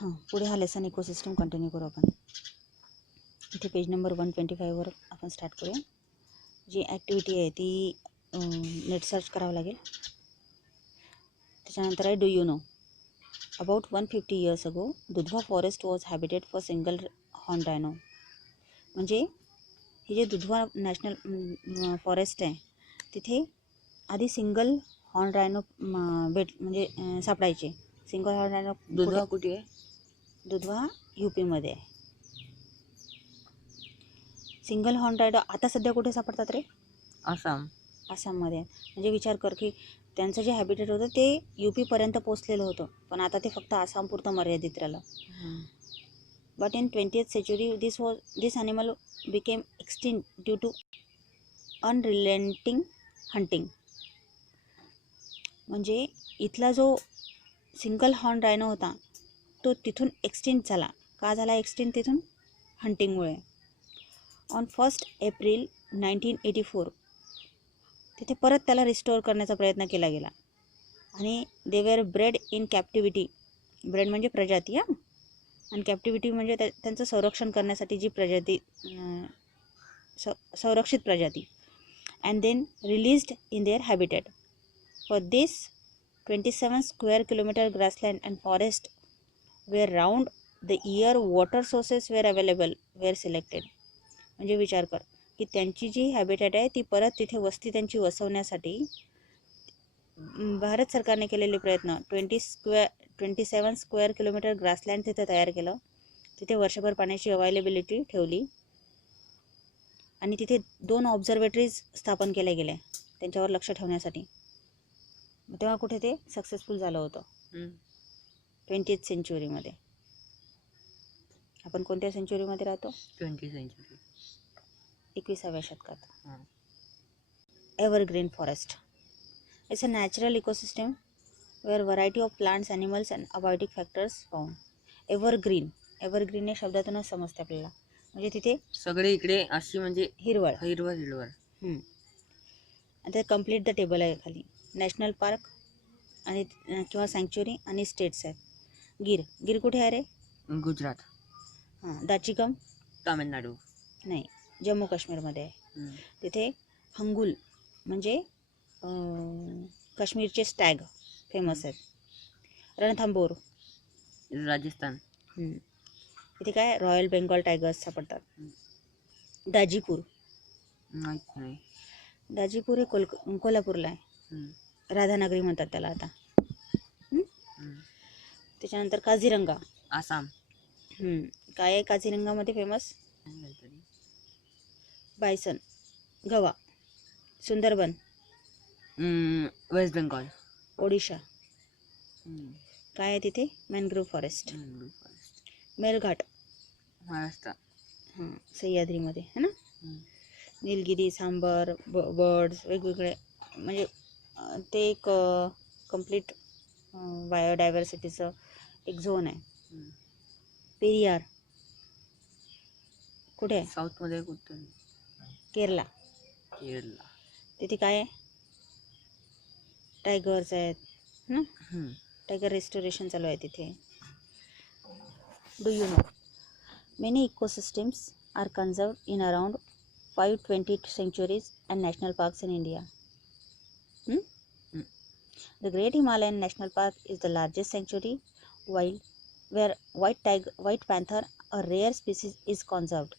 हां, पुढे हा लेसन इकोसिस्टम कंटिन्यू करू आपण. इथे पेज नंबर 125वर आपण स्टार्ट करूया. जी ॲक्टिव्हिटी आहे ती नेट सर्च करावं लागेल. त्याच्यानंतर आहे do you know about 150 years ago Dudhwa forest was habited for single horn rhino. म्हणजे हे जे दुधवा नॅशनल फॉरेस्ट आहे तिथे आधी सिंगल हॉर्न रायनो म्हणजे सापडायचे. सिंगल हॉर्न रायनो दुधवा कुठे आहे? दुधवा UP-मध्ये आहे. सिंगल हॉर्न रायनो आता सध्या कुठे सापडतात रे? आसाममध्ये. म्हणजे विचार कर की त्यांचं जे हॅबिटेट होतं ते UP-पर्यंत पोचलेलं होतं, पण आता ते फक्त आसामपुरतं मर्यादित राहिलं. But in 20th century this animal became extinct due to unrelenting hunting. म्हणजे इथला जो सिंगल हॉर्न रायनो होता तो तिथून एक्सटिंक्ट झाला. का झाला एक्सटिंक्ट तिथून? हंटिंगमुळे. ऑन 1 एप्रिल 1984 तिथे परत त्याला रिस्टोअर करण्याचा प्रयत्न केला गेला आणि they were bred in captivity. Bred म्हणजे प्रजाती हां, आणि कॅप्टिव्हिटी म्हणजे त्यांचं संरक्षण करण्यासाठी जी प्रजाती संरक्षित प्रजाती. And then released in their habitat. For this 27 square kilometer grassland and forest where round the year water sources were available were selected. म्हणजे विचार कर की त्यांची जी हॅबिटेट आहे ती परत तिथे वस्ती त्यांची वसवण्यासाठी भारत सरकारने केलेले प्रयत्न. 27 स्क्वेअर किलोमीटर ग्रासलँड तिथे तयार केलं. तिथे वर्षभर पाण्याची अवेलेबिलिटी ठेवली आणि तिथे 2 ऑब्झर्वेटरीज स्थापन केल्या गेल्या त्यांच्यावर लक्ष ठेवण्यासाठी. तेव्हा कुठे ते सक्सेसफुल झालं होतं 20th सेंचुरीमध्ये. आपण कोणत्या सेंचुरीमध्ये राहतो? 20th century. 21व्या शतकात. Evergreen forest it's a natural ecosystem where variety of plants, animals and abiotic factors found. Evergreen या शब्दातूनच समजते आपल्याला. म्हणजे तिथे सगळे इकडे अशी म्हणजे हिरवळ. आता कम्प्लीट द टेबल आहे खाली. नॅशनल पार्क आणि किंवा सँक्च्युरी आणि स्टेट्स आहेत. गिर कुठे आहे रे? गुजरात. हां. दाचिगम तामिळनाडू. नाही, जम्मू काश्मीरमध्ये आहे. तिथे हंगुल म्हणजे काश्मीरचे स्टॅग फेमस आहेत. रणथंबोर राजस्थान. इथे काय रॉयल बेंगॉल टायगर्स सापडतात. दाजीपूर नाही. दाजीपूर हे कोल्हापूरला आहे. राधानगरी म्हणतात त्याला आता. त्याच्यानंतर काझीरंगा आसाम. काय आहे काझीरंगामध्ये फेमस? बायसन, गवा. Sundarban West Bengal. ओडिशा. काय आहे तिथे? Mangrove forest. मेळघाट महाराष्ट्र. सह्याद्रीमध्ये है ना. निलगिरी, सांबर, बर्ड्स वेगवेगळे. म्हणजे ते एक कम्प्लीट बायोडायव्हर्सिटीचं एक झोन आहे. पेरियार कुठे आहे? साऊथमध्ये कुठे? केरला. तिथे काय आहे? टायगर्स आहेत ना. टायगर रेस्टोरेशन चालू आहे तिथे. Do you know many ecosystems are conserved in around 520 sanctuaries and national parks in India. The Great Himalayan National Park is the largest sanctuary where white panther, a rare species, is conserved.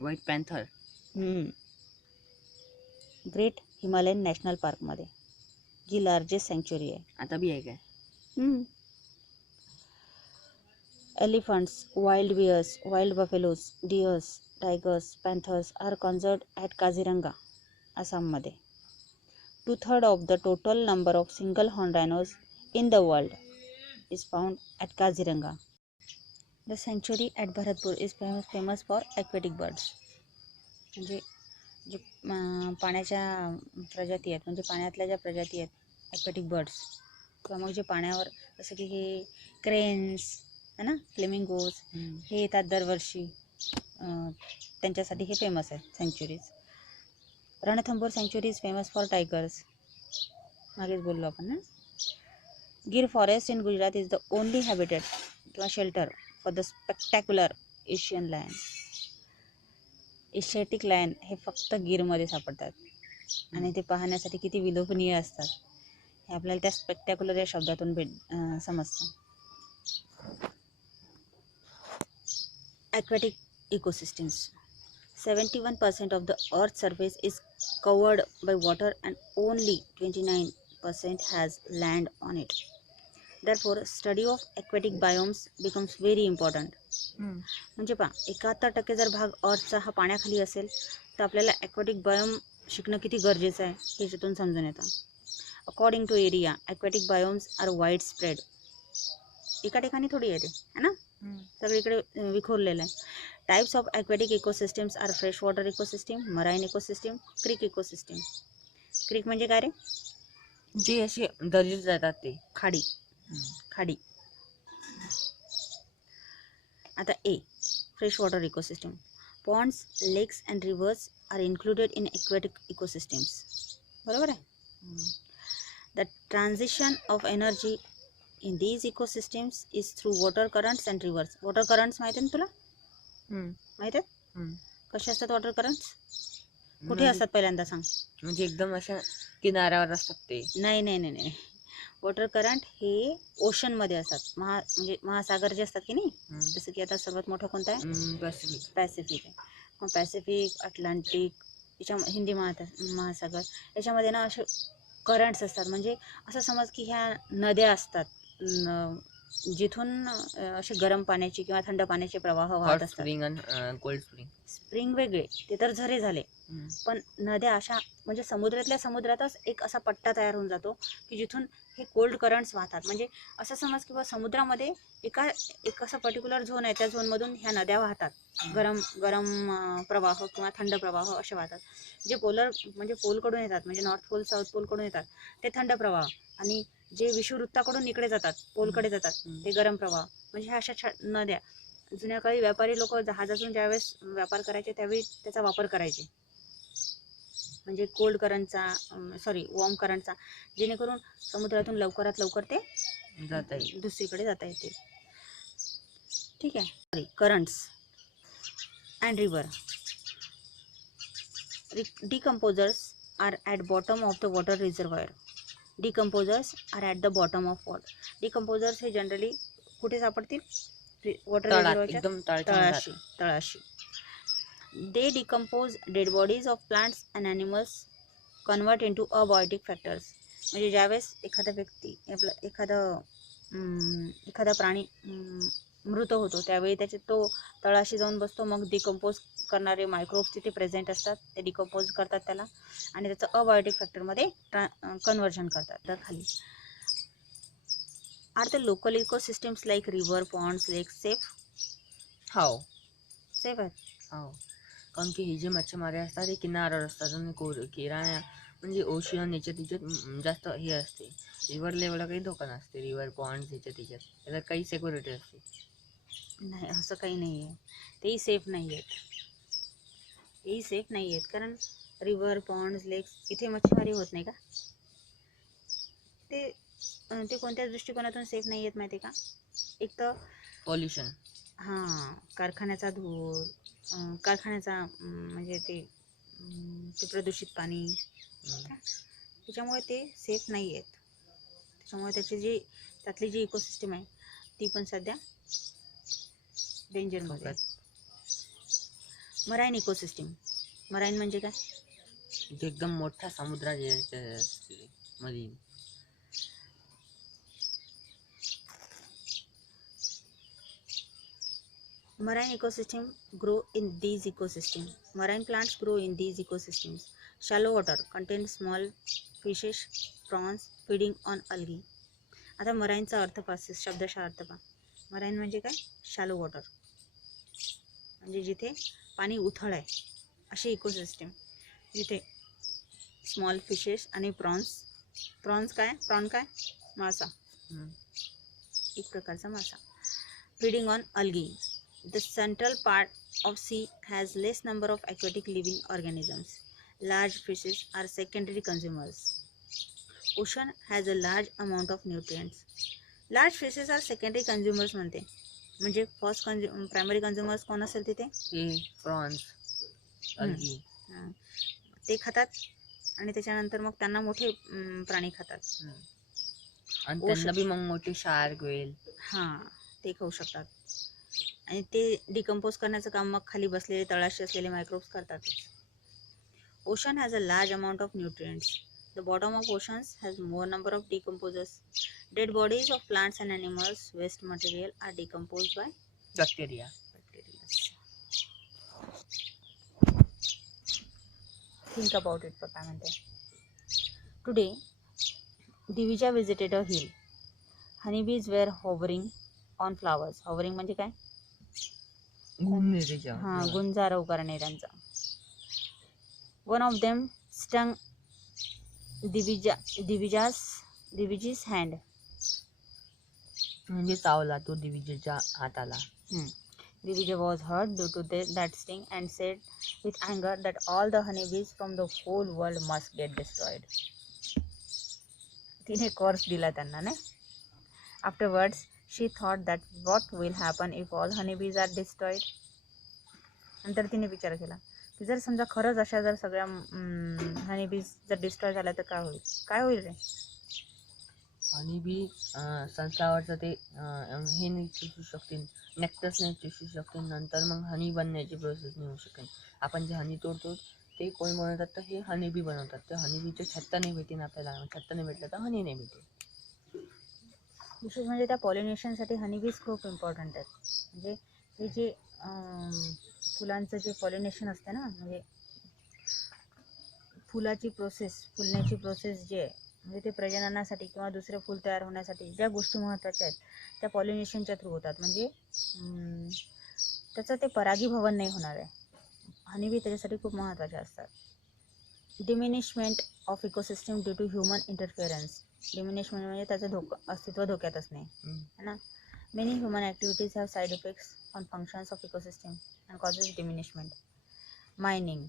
White panther. Great Himalayan national पार्कमध्ये जी largest sanctuary आहे. आता बी आहे काय? Elephants, wild bears, wild buffaloes, deers, tigers, panthers are conserved at Kaziranga, Assamमध्ये. 2/3 of the total number of single horn rhinos in the world is found at Kaziranga. The sanctuary at Bharatpur is famous for aquatic birds. म्हणजे जे पाण्याच्या प्रजाती आहेत, म्हणजे पाण्यातल्या ज्या प्रजाती आहेत ॲक्वॅटिक बर्ड्स, किंवा मग जे पाण्यावर जसं की हे क्रेन्स है ना, फ्लेमिंगोज, हे येतात दरवर्षी. त्यांच्यासाठी हे फेमस आहेत sanctuaries. Ranthambore sanctuary is famous for tigers. मागेच बोललो आपण ना. Gir forest in Gujarat is the only habitat किंवा shelter for the spectacular Asian lion. Asiatic lion हे फक्त गिरमध्ये सापडतात आणि ते पाहण्यासाठी किती विलोभनीय असतात हे आपल्याला त्या स्पेक्टॅक्युलर या शब्दातून समजतं. Aquatic ecosystems. 71% of the Earth's surface is covered by water and only 29% has land on it. Therefore, study of aquatic biomes becomes very important. म्हणजे पहा 71% जर भाग अर्थचा हा पाण्याखाली असेल तर आपल्याला ॲक्वॅटिक बायोम शिकणं किती गरजेचं आहे हे याच्यातून समजून येतं. According to area aquatic biomes are wide spread. एका ठिकाणी थोडी येते है ना, सगळीकडे विखुरलेलं आहे. Types of aquatic ecosystems are fresh water ecosystem, marine ecosystem, creek ecosystem. Creek म्हणजे काय रे? जे असे दरीत जातात ते खाडी. खाडी. आता a fresh water ecosystem. Ponds, lakes and rivers are included in aquatic ecosystems. बरोबर आहे. The transition of energy in these ecosystems is through water currents and rivers. Water currents माहिती आहे ना तुला? माहिती आहे? कसे असतात वॉटर करंट्स? कुठे असतात पहिल्यांदा सांग. म्हणजे एकदम अशा किनाऱ्यावर असतात ते. नाही नाही नाही नाही. वॉटर करंट हे ओशनमध्ये असतात. म्हणजे महासागर जे असतात की नाही, जसं की आता सर्वात मोठं कोणतं आहे? पॅसिफिक आहे. मग पॅसिफिक, अटलांटिक, याच्या हिंदी महासागर याच्यामध्ये ना असे करंट्स असतात. म्हणजे असं समज की ह्या नद्या असतात जिथून असे गरम पाण्याचे किंवा थंड पाण्याचे प्रवाह वाहत असतात. स्प्रिंग आणि कोल्ड स्प्रिंग. स्प्रिंग वेगळे, ते तर झरे झाले. पण नद्या अशा म्हणजे समुद्रातल्या समुद्रातच एक असा पट्टा तयार होऊन जातो की जिथून हे कोल्ड करंट्स वाहतात. म्हणजे असं समज की समुद्रामध्ये एक असा पर्टिक्युलर झोन आहे, त्या झोनमधून ह्या नद्या वाहतात. गरम प्रवाह किंवा थंड प्रवाह असे वाहतात. जे पोलर म्हणजे पोलकडून येतात, म्हणजे नॉर्थ पोल साऊथ पोलकडून येतात ते थंड प्रवाह, आणि जे विषुववृत्ताकडून इकडे जातात पोलकडे जातात ते गरम प्रवाह. म्हणजे ह्या अशा नद्या जुन्या काळी व्यापारी लोक जहाजातून ज्यावेळेस व्यापार करायचे त्यावेळी त्याचा वापर करायचे. म्हणजे कोल्ड करंटचा वॉर्म करंटचा, जेणेकरून समुद्रातून लवकरात लवकर ते दुसरीकडे जाता येते. ठीक आहे. Currents and river. Decomposers are at bottom of the water reservoir. Decomposers are at the bottom of water. Decomposers हे जनरली कुठे सापडतील? वॉटर रिझर्वायरच्या तळाशी. They decompose dead bodies of plants and animals, convert into abiotic factors. म्हणजे ज्यावेळेस एखादा व्यक्ती एखादा प्राणी मृत होतो त्यावेळी त्याचे तो तळाशी जाऊन बसतो. मग डिकम्पोज करणारे मायक्रोब्स तिथे प्रेझेंट असतात, ते डिकम्पोज करतात त्याला आणि त्याचं अबायोटिक फॅक्टरमध्ये कन्व्हर्जन करतात. तर खाली are the local ecosystems like river, ponds, lakes safe? हो, सेफ आहेत. हो, कारण की हे जे मच्छीमारे असतात ते किनाऱ्यावर असतात आणि किराणा म्हणजे ओशियन याच्यात तिच्यात जास्त हे असते. रिव्हरला एवढा काही धोका नसते. रिव्हर, पॉन्ड्स याच्यात त्याला काही सेक्युरिटी असते. नाही, असं काही नाही आहे. तेही सेफ नाही आहेत. कारण रिव्हर, पॉन्ड्स, लेक्स इथे मच्छीमारी होत नाही का? ते कोणत्या दृष्टिकोनातून सेफ नाही आहेत माहिती आहे का? एक तर पॉल्युशन. कारखान्याचा धूर, कारखान्याचा म्हणजे ते प्रदूषित पाणी, त्याच्यामुळे ते सेफ नाही आहेत. त्याच्यामुळे त्यातली जी इकोसिस्टम आहे ती पण सध्या डेंजरमध्ये. Marine ecosystem. मराईन म्हणजे काय? एकदम मोठा समुद्राच्या मध्ये. Marine ecosystem grow in these ecosystems. Marine plants grow in these ecosystems. Shallow water contains small fishes, prawns feeding on algae. आता मराईनचा अर्थ पहा, शब्दशः अर्थ पहा. मराईन म्हणजे काय? शॅलो वॉटर, म्हणजे जिथे पाणी उथळ आहे अशी इकोसिस्टम, जिथे स्मॉल फिशेस आणि प्रॉन्स काय? प्रॉन काय? मासा, एक प्रकारचा मासा. Feeding on algae. The central part of sea has less number of aquatic living organisms. Large fishes are secondary consumers. Ocean has a large amount of nutrients. Large fishes are secondary consumers म्हणते. म्हणजे first primary consumers कोण असेल तिथे? Prawns, algae. ते खातात आणि त्याच्यानंतर मग त्यांना मोठे प्राणी खातात. आणि त्यांना बी मग मोठे शार्क, वेल ते खाऊ शकतात. आणि ते डिकम्पोज करण्याचं काम मग खाली बसलेले तळाशी असलेले मायक्रोब्स करतात. Ocean has a large amount of nutrients. The bottom of oceans has more number of decomposers. Dead bodies of plants and animals, waste material are decomposed by bacteria. Think about it, पप्पा म्हणते. Today, Divija visited a hill. Honeybees were hovering on flowers. Hovering म्हणजे काय? गुंजारव करणे त्यांचा. One of them stung दिविजी's hand. म्हणजे चावला तो दिविजेच्या हाताला. Divija was hurt due to that sting and said with anger that all the honeybees from the whole world must get destroyed. तिने course दिला त्यांना ना. Afterwards, she thought that what will happen if all honeybees are destroyed. नंतर तिने विचार केला की जर समजा खरंच अशा जर सगळ्या हनीबीज जर डिस्ट्रॉय झाल्या तर काय होईल? काय होईल रे? हनीबी सनफ्लावरचं ते हे नाही चुसू शकतील, नेक्टस नाही चुसू शकतील. नंतर मग हनी बनण्याची प्रोसेस नाही होऊ शकेल. आपण जे हनी तोडतो ते कोण बनवतात? तर हे हनीबी बनवतात. ते हनीबीचे छत्ता नाही भेटेन आपल्याला. छत्ता नाही भेटलं तर हनी नाही भेटेल. विशेष म्हणजे त्या पॉलिनेशनसाठी हनीबीज खूप इम्पॉर्टंट आहेत. म्हणजे हे जे फुलांचं जे पॉलिनेशन असते ना, म्हणजे फुलाची प्रोसेस, फुलण्याची प्रोसेस जे आहे, म्हणजे ते प्रजननासाठी किंवा दुसरे फूल तयार होण्यासाठी ज्या गोष्टी महत्त्वाच्या आहेत त्या पॉलिनेशनच्या थ्रू होतात. म्हणजे त्याचं ते परागीभवन नाही होणार आहे. हनीबी त्याच्यासाठी खूप महत्त्वाचे असतात. Diminishment of ecosystem due to human interference. Diminishment म्हणजे त्याचं अस्तित्व धोक्यात असणे है ना. Many human activities have side effects on functions of ecosystem and causes diminishment. Mining,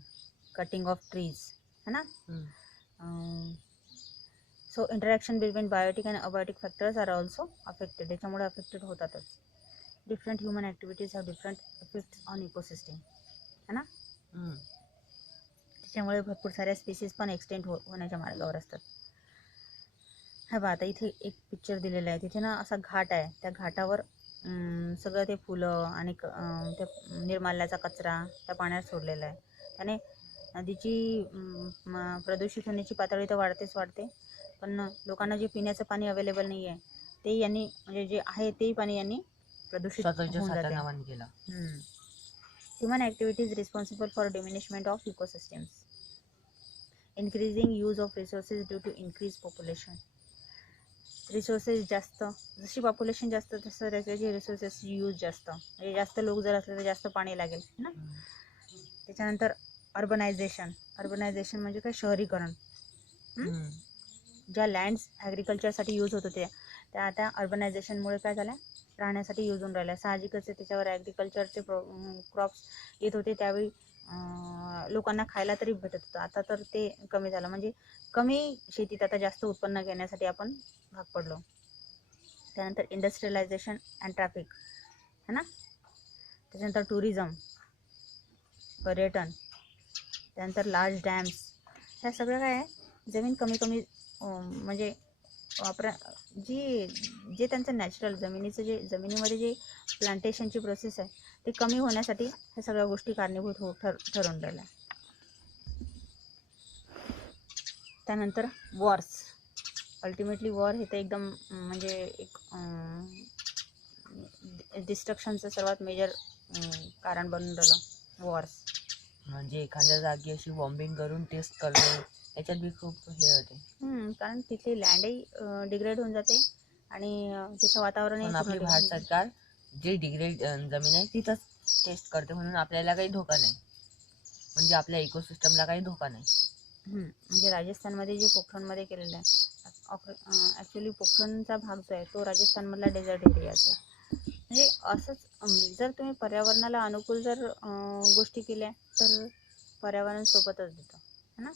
cutting of trees है ना. So interaction between biotic and abiotic factors are also affected. त्याच्यामुळे अफेक्टेड होतातच. Different human activities have different effects on ecosystem है ना. त्याच्यामुळे भरपूर साऱ्या species पण एक्सटेंड होण्याच्या मार्गावर असतात. हा बा, आता इथे एक पिक्चर दिलेला आहे. तिथे ना असा घाट आहे. त्या घाटावर सगळं ते फुलं आणि त्या निर्माल्याचा कचरा त्या पाण्यात सोडलेला आहे. त्याने नदीची प्रदूषित होण्याची पातळी तर वाढते, पण लोकांना जे पिण्याचं पाणी अवेलेबल नाही आहे ते यांनी, म्हणजे जे आहे तेही पाणी यांनी प्रदूषित होऊन जाते. Human activities responsible for diminishment of ecosystems. Increasing use of resources due to increased population. Resources जास्त, जशी पॉप्युलेशन जास्त तसं त्याचे रिसोर्सेस यूज जास्त. म्हणजे जास्त लोक जर असले तर जास्त पाणी लागेल ना. त्याच्यानंतर अर्बनायझेशन. अर्बनायझेशन म्हणजे काय? शहरीकरण. ज्या लँड्स ॲग्रिकल्चरसाठी यूज होत होत्या त्या आता अर्बनायझेशनमुळे काय झाल्या? राहण्यासाठी यूज होऊन राहिल्या. साहजिकच आहे, त्याच्यावर ॲग्रिकल्चरचे क्रॉप्स येत होते. त्यावेळी लोकांना खायला तरी भेटत होतं. आता तर ते कमी झालं. म्हणजे कमी शेतीत आता जास्त उत्पन्न घेण्यासाठी आपण भाग पडलो. त्यानंतर इंडस्ट्रियलायझेशन अँड ट्रॅफिक है ना. त्याच्यानंतर टुरिझम, पर्यटन, त्यानंतर लार्ज डॅम्स. ह्या सगळं काय आहे? जमीन कमी म्हणजे जे त्यांचं नॅचरल जमिनीमध्ये जे प्लांटेशनची प्रोसेस आहे ते कमी होण्यासाठी ह्या सगळ्या गोष्टी कारणीभूत ठरून राहिल्या. त्यानंतर वॉर्स. अल्टिमेटली वॉर हे तर एकदम म्हणजे एक डिस्ट्रक्शनचं सर्वात मेजर कारण बनून राहिलं वॉर्स. म्हणजे एखाद्या जागी अशी बॉम्बिंग करून टेस्ट करणे, याच्यात बी खूप हे होते. कारण तिथली लँडही डिग्रेड होऊन जाते आणि तिथं वातावरणही. आपली भारत सरकार जे डिग्रेड जमीन आहे तिथंच टेस्ट करते, म्हणून आपल्याला काही धोका नाही. म्हणजे आपल्या इकोसिस्टमला काही धोका नाही. म्हणजे राजस्थानमध्ये जे पोखरणमध्ये केलेलं आहे, ॲक्च्युली पोखरणचा भाग जो आहे तो राजस्थानमधला डेझर्ट एरियाच आहे. म्हणजे असंच जर तुम्ही पर्यावरणाला अनुकूल जर गोष्टी केल्या तर पर्यावरण सोबतच देतं है ना.